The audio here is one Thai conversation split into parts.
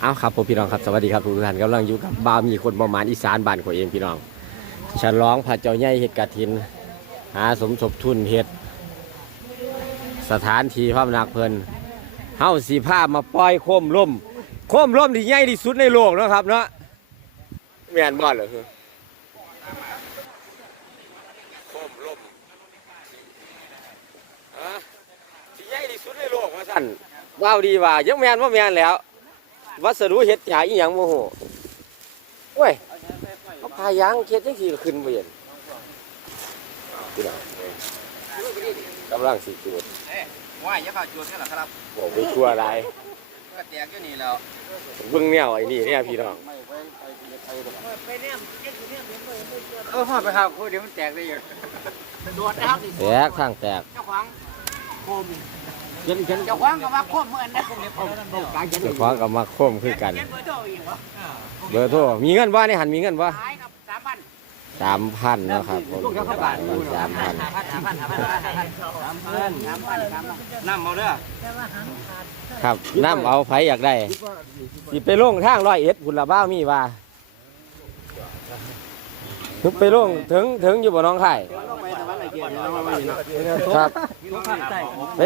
เอาครับผมพี่น้องครับสวัสดีครับทุกท่านกำลังอยู่กับบาวมีคนประมาณอีสานบ้านของเองพี่น้องฉลองพระเจ้าใหญ่เฮ็ดกฐิน หาสมทบทุนเฮ็ด สถานที่พระนักเพลินเฮาสีผ้ามาปล่อยโคมล่มโคมล่มที่ใหญ่ที่สุดในโลกนะครับเนาะแม่นบ่เหรอโคมล่มฮะที่ใหญ่ที่สุดในโลกว่าสั่น ว้าวดีว่ายังแม่นว่าแม่นแล้ว วัสดุเฮ็ดหาอีหยังโมโหโอ้ยเขาพายางเฮ็ดจังซี่ก็ขึ้นบ่เห็นพี่น้องกำลังสิจูดว่ายอยาฝ่าจวนกันเหรอครับบอกไปทั่วอะไรก็แตกอยู่นี่แล้วเบิ่งแนวไอ้นี่เนี่ยพี่น้องเออห่อไปครับเดี๋ยวมันแตกได้อยู่โดดนะครับแตกทางแตกเจ้าของโคม เห็นเห็นเจ้าของก็ว่าคมเหมือนนะผมเนี่ยผมผมกลางจะเจ้าของกับมาคมคือกัน เขียนเบอร์โทรอีกวะเบอร์โทรมีเงินบ่ในหันมีเงินบ่ขายครับสามพันสามพันนะครับผมสามพันสามพันสามพันสามพันสามพันสามพันสามพันน้ำเอาเด้อครับน้ำเอาไผอยากได้สิไปลงทางร้อยเอ็ดพุ่นละบ้ามีว่าถึงไปลงถึงถึงอยู่บ่น้องไข่ ค์อะไรเกียรติน้องมาอยู่เนาะครับไป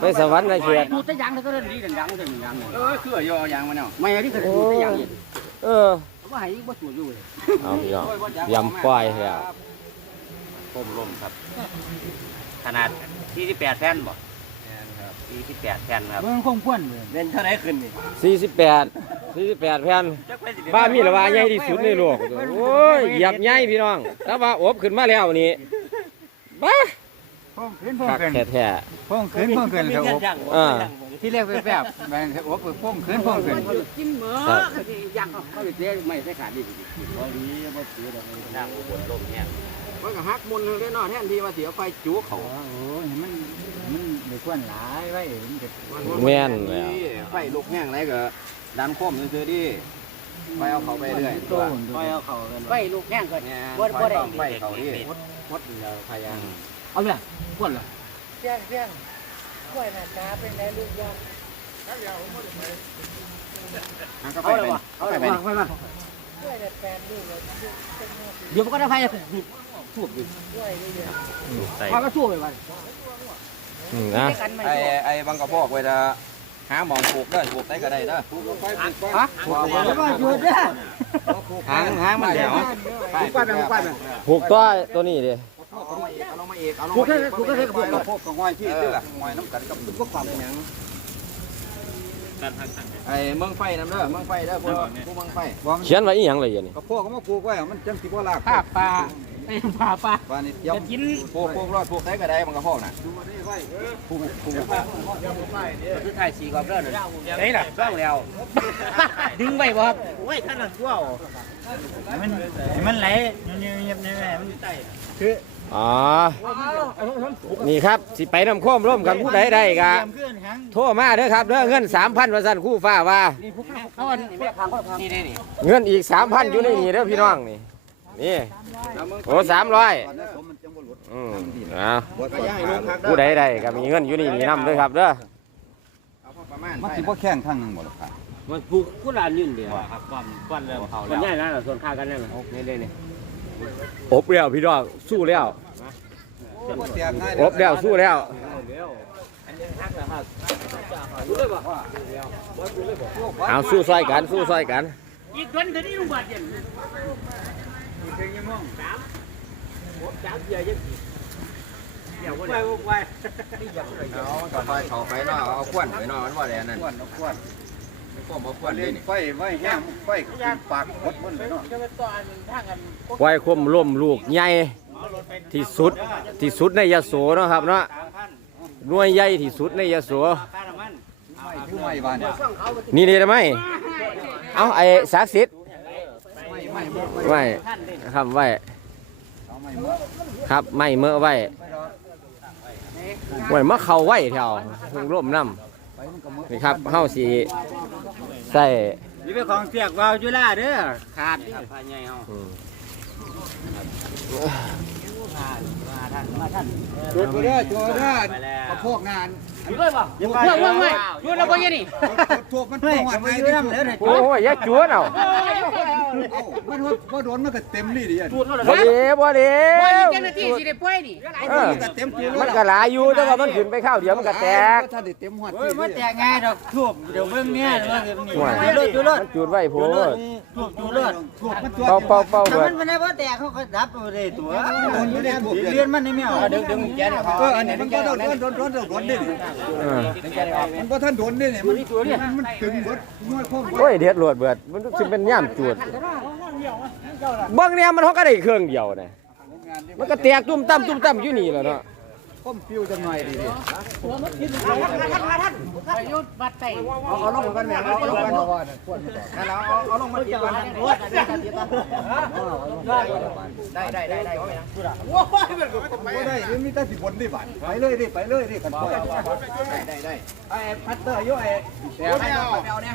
ไปสวรรค์ในเขตดูตะยังก็เล่นดีดังๆเล่นยังเออคือโยยางมาเนาะไม่อันนี้ก็ดูตะยังเออว่าให้บ่สวยอยู่เลยเอาพี่น้องยำปล่อยแล้วผมลมครับ ขนาด48แผ่นบ่48แผ่นครับมันคงพ่วนเลยเล่นเท่าไหร่ขึ้นนี่สี่สิบแปดสี่สิบแปดแผ่นบ้านมีละว่าใหญ่ที่สุดในโลกโอ้ยเหยียบใหญ่พี่น้องถ้าว่าอบขึ้นมาแล้วนี่ บ้าพ่องขึ้นพ่องคักขึ้นแท้ พ่องขึ้นพ่องขึ้นครับอบๆอ่า ที่เรียกแบบแบบแม่นครับอบพ่องขึ้นพ่องขึ้นกินเหมือครับยังเขาเลยเจ๊ไม่ใช่ขาดดิบ่ดีบ่เสียดอกนั่งบนลมเนี่ยมันก็ฮักมุนเลยเนาะแทนที่ว่าเสียไฟจุเขาโอ้ยมันมันไม่ควรหลายไว้มันจะแม่นแล้วไฟลุกแห้งไรก็ดันคมซื่อๆดิ ไฟเอาเขาไปเรื่อยโตนไฟเอาเขากันไฟลูกแห้งเกินเนี่ยบ่บ่ได้ไฟเขาดิมดเดียวพยายามเอาเลยพ่นเลยเพียงเพียงกล้วยหน้าตาเป็นไรลูกยอดเอาไปวะเอาไปไปไฟมากล้วยเนี่ยแปดลูกเลยลูกเป็นหมดเดี๋ยวมันก็ได้ไฟสูบดิกล้วยเยอะไฟก็สูบไปวันอืมนะๆกันไม่ไอ้ถูกไอ้บังกระพอกเวลา หาหมองปลูกได้ปลูกได้ก็ได้เด้อฮะแล้วก็หยุดเด้อหางหางมันเดี๋ยวไปไปไปไปไปผูกตัวตัวนี้ดิเอาลงมาอีกเอาลงมาอีกเอาลงผูมากแค่ผูกแค่ผูกพวกกับง่อยพี่เด้อง่อยน้ำกันกับพวกความเป็นหยังไอ้เมืองไฟน้ำเด้อเมืองไฟเด้อพวกพวกเมืองไฟเขียนไว้อีหยังเลยอันนี้ก็พวกเขามาปลูกไว้มันจังสิบ่ลากผ้าปลาไอ้ผ้าปลาบ้านนี้เตรียมจะกินปลูกปลูกรอดปลูกได้ก็ได้บังกระพอกน่ะปลูกปลูกคือถ่ายสีกรอบเด้อหนึ่งไหนล่ะร่างแล้วดึงไว้บ่ครับโอ้ยท่านน่ะชั่วมันมันไหลเงียบๆนี่แหละมันคืออ๋อ นี่ครับ สิไปน้ำโค้มร่วมกันผู้ใดได้กะเพื่อนครั้งโทรมาเด้อครับเด้อเงินสามพันว่าสั่นคู่ฟ้าว่าเอาอันนี่แม่ทางก็ทางนี่นี่นี่เงินอีกสามพันอยู่ในนี่เด้อพี่น้องนี่ นี่โอ้สามร้อยอืมเอาก็ย่าให้ลงพักเด้อผู้ใดได้ก็มีเงินอยู่นี่นี่นำเด้อครับเด้อเอาพอประมาณมันสิบ่แข่งข้างหนึงบ่ล่ะครับมันปลูกกุหลาบยืนเดียวครับความความเริ่มเขามันแล้วใหญ่นะส่วนข้ากันนั่นน่ะนี่นี่นี่อบแล้วพี่น้องสู้แล้วบ่แตกง่ายอบแล้วสู้แล้วเอาสู้ซอยกันสู้ซอยกันอีกคนเท่านี้ลุงบาดเจ็บ สามเสียยังเดี๋ยวไปไปเอาต่อไปเขาไปเนาะเอาควนไปเนาะมันว่าอะไรนั่นควนควนไม่ก็บ่ควนเล่เลยนนี่ไฟไว้แห้งไฟปากหมดมันเลยเนาะจะไปต่ออันทางกันควายคมล่มลูกใหญ่ที่สุดที่สุดในยโสเนาะครับเนาะหน่วยใหญ่ที่สุดในยโสไม่คือไม่บ้านเนี่ยนี่นี่ได้ไหมเอาไอ้ศักดิ์สิทธิ์ไม่ ไม่หมดไว้ครับไว้เอาไม่หมดครับไม่เมื่อไว้ไว้มาเข้าไว้แถวเพิ่งร่มน้ไปมันก็หมดำนี่ครับเฮาสีใส่นี่เป็นของเสียกวาวจุฬาเด้อขาดพายใหญ่เฮาอืมจุดเด้อจุดเด้อไปแล้วกระโพกงานอยู่ด้วยป่ะเพื่อนเพื่อนไม่อยู่แล้วบ่ยันนี่ถูกมันเฮ้ยประวัจะติมาไงอยู่ที่น้ำแล้วเนี่ยโอ้ยอย่าจวนเอา เอ้ามันว่าโดนมันก็เต็มนี่ดิจูดแล้วเหรอบ่เด้บ่เด้บ่ยันเจ้าหน้าที่สิได้ป่วยนี่เออก็เต็มตัวมันก็หลายอยู่แต่ว่ามันขึ้นไปข้าวเดียวมันก็แตกถ้าได้เต็มหัวเฮ้ยมาแตกไงดอกทูบเดี๋ยวเบิ่งเนี่ยว่าจะนี่ห่วยจุดเลือดจุดเลือดมันจุดไว้โพดทูบจุดเลือดถูกมันตัวเป่าเป่าเป่าถ้าเบิมัดนไม่ได้ว่าแตกเขาก็ดับไปเลยตัวมันไม่ได้ถูกเรียนมันนี่ไม่เอาดึงดึงแกเนี่ยเขาเอออันนี้มันก็โดนโดนโดนโดนโดนนี่เออมันก็ท่านโดนนี่เนี่ยมันมันถึงเบิดน้อยพ่อโอ้ยเด็ดโลดเบิดมันสิเป็นย่ามจวดเบิ่งเนี่ยมันเฮาก็ได้เครื่องเดียวนะมันก็แตกตุ้มตั้มตุ้มตั้มอยู่นี่แหละเนาะก้มฟิวจังหน่อยดิไปยุดบัดไตเอาลงกันแม่เอาลงกันเอาลงมาตีกันได้ได้ได้ได้ไม่ไปได้มีแต่สิบนดิบัตไปเลยดิไปเลยดิกันปได้ได้ไอ้พัตเตอร์ยุ่ไอ้แต่ให้เอาเอาเนี่ย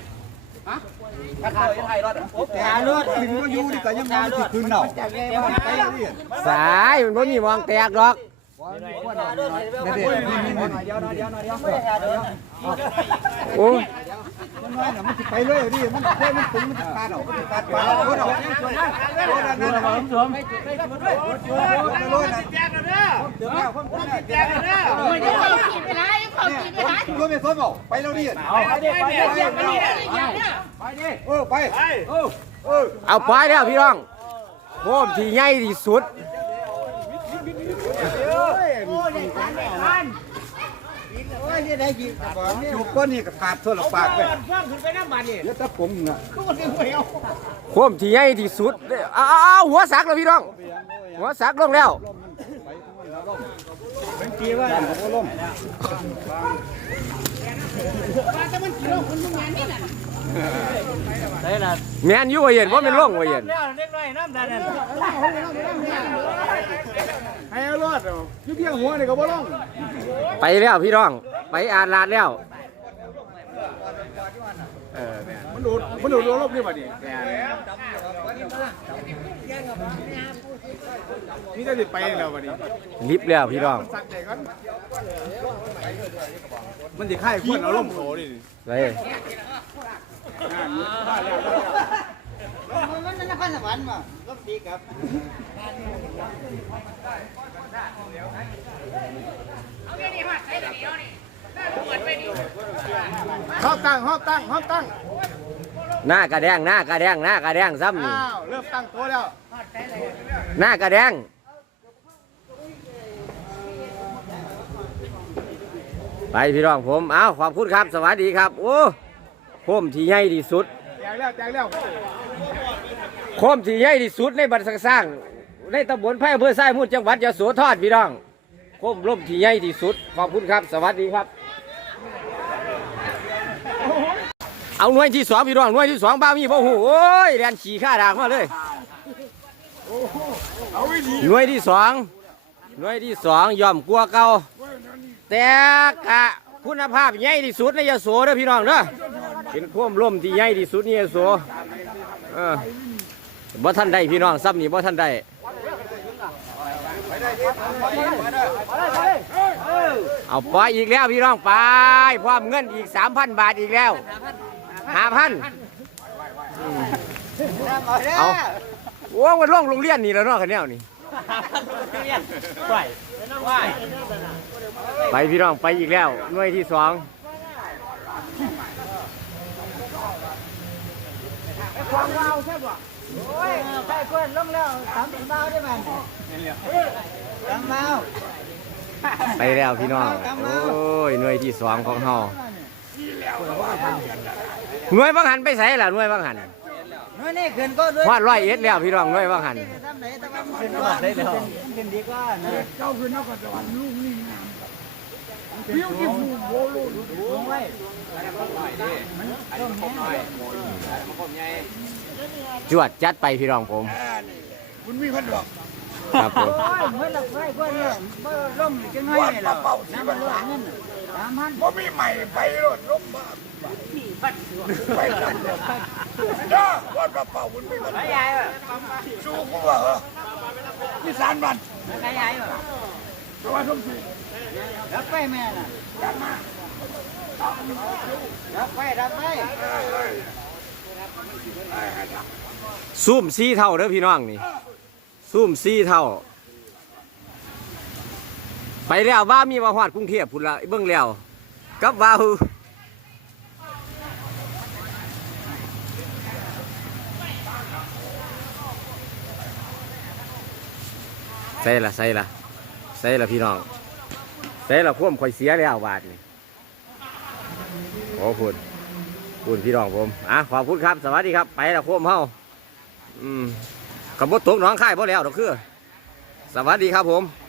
ฮะพัตเตอร์ยังไงรถแต่รถถึงก็อยู่ดิก็ยังมาสิคืนเนาไปดิสายมันบ่มีมองแตกดอกนี่ดินี่นี่นี่เดี๋ยวเดี๋ยวเดี๋ยวเดี๋ยวโอ้ย มันน้อยน่ะมันสิไปเลยดิมันค่อยมันถึงมันขาดออกมันขาดไปแล้วรถออกรถนั่นน่ะผมสวมรถรถน่ะแจกแล้วเด้อเดี๋ยวแล้วผมแจกแล้วเด้อไม่ได้เขากินไปหลายเขากินไปหลายรถไม่สวมเอาไปแล้วดิเอาไปดิไปดิไปดิเออไปเออเออเอาไปแล้วพี่น้องโคมที่ใหญ่ที่สุด จุกก้อนนี่ก็ขาดส่วนปากไปฟังขึ้นไปน้ำบาดนี่เดี๋ยวถ้าผมน่ะโคมที่ใหญ่ที่สุดเด้อเอาเอาเอาหัวสักแล้วพี่น้อง หัวสักลงแล้วได้ละแม่นอยู่ว่าเย็นว่าเป็นร่องว่าเย็นแล้วเล็กน้อยน้ำได้นั่นให้เอารถยุบเพียงหัวนี่ก็บ่ลงไปแล้วพี่น้อง ไปอาดลาดแล้วมันดูดมันดูดลบนี่บัดนี้นี่จะสิไปแล้วบัดนี้ลิฟต์แล้วพี่น้องสักใจก่อนมันสิค่ายควรเอาลมโถนี่ไป มันนครสวรรค์มาก็ปีกับฮอบตั้งฮอบตั้งฮอบตั้งหน้ากระแดงหน้ากระแดงหน้ากระแดงซ้ำนี่อ้าวเริ่มตั้งตัวแล้วหน้ากระแดงไปพี่น้องผม เอาขอบคุณครับ สวัสดีครับ โอ้โคมที่ใหญ่ที่สุดแจกแล้วแจกแล้ว โคมที่ใหญ่ที่สุดในบัดสังสร้าง ในตำบลไผ่อำเภอไส้มุดจังหวัดยะโสธรพี่น้องโคมร่มที่ใหญ่ที่สุด ขอบคุณครับ สวัสดีครับ เอาหน่วยที่สองพี่น้องหน่วยที่สองบ้ามีบ่หูโอ้ยเรียนขี่ข้าดากมาเลยหน่วยที่สองหน่วยที่สองยอมกลัวเก่าแต่กะคุณภาพใหญ่ที่สุดในยะโสเด้อพี่น้องเด้อเป็นโคมร่มที่ใหญ่ที่สุดในยะโส เออบ่ท่านได้พี่น้องซ้ำนี่บ่ท่านได้เอาไปอีกแล้วพี่น้องไปพร้อมเงินอีก3,000บาทอีกแล้วห้าพันเอาโอ้มันร่องโรงเรียนนี่แล้วเนาะคันแนวนี่ไหวไหวไปพี่น้องไปอีกแล้วหน่วยที่สอง ใช่คนลงแล้วสามสิบเบาได้ไหมสามเบาไปแล้วพี่น้อง โอ้ยหน่วยที่สองของเฮาหน่วยบางหันไปใส่ล่ะหน่วยบางหันน้อยนี่ขึ้นก็ด้วยวาดร้อยเอ็ดแล้วพี่น้องหน่วยบางหันทำไหนแต่ว่ามันขึ้นก็ได้แล้วขึ้น ดีกว่านะเจ้าขึ้นนครสวรรค์ลูกนี่งามวิวที่ฟูโบลูลงไว้จวดจัดไปพี่น้องผมมันมีคนบอกครับผมโอ้ยเมือนหลักไฟกว่าเนี่ยเมื่อล่มจังไงล่ะน้ำมันรั่วเงินสามพันบ่มีใหม่ไปรถลมบ้าไปกันจ้าวัดกระเป๋ามันมีคนใหญ่ป่ะสู้กูว่าเหรอมีสารบัตรใหญ่ป่ะตัวสมศ รีแล้วไปแม่น่ะกันมาเดับไฟดับไฟซุ่มซีเท่าเด้อพี่น้องนี่ซุ่มซีเท่า ไปแล้วว่ามีว่าฮอดกรุงเทพพุ่นละเบิ่งแล้วกับว่าฮือใส่ละใส่ละใส่ละพี่น้อง ใส่ละพ่วมข่อยเสียแล้วบาทนี่ขอบคุณคุณพี่น้องผมอะขอบคุณครับ สวัสดีครับ ไปละพ่วมเฮาอืมขับรถตกน้องค่ายพอแล้วดอกคือ สวัสดีครับผม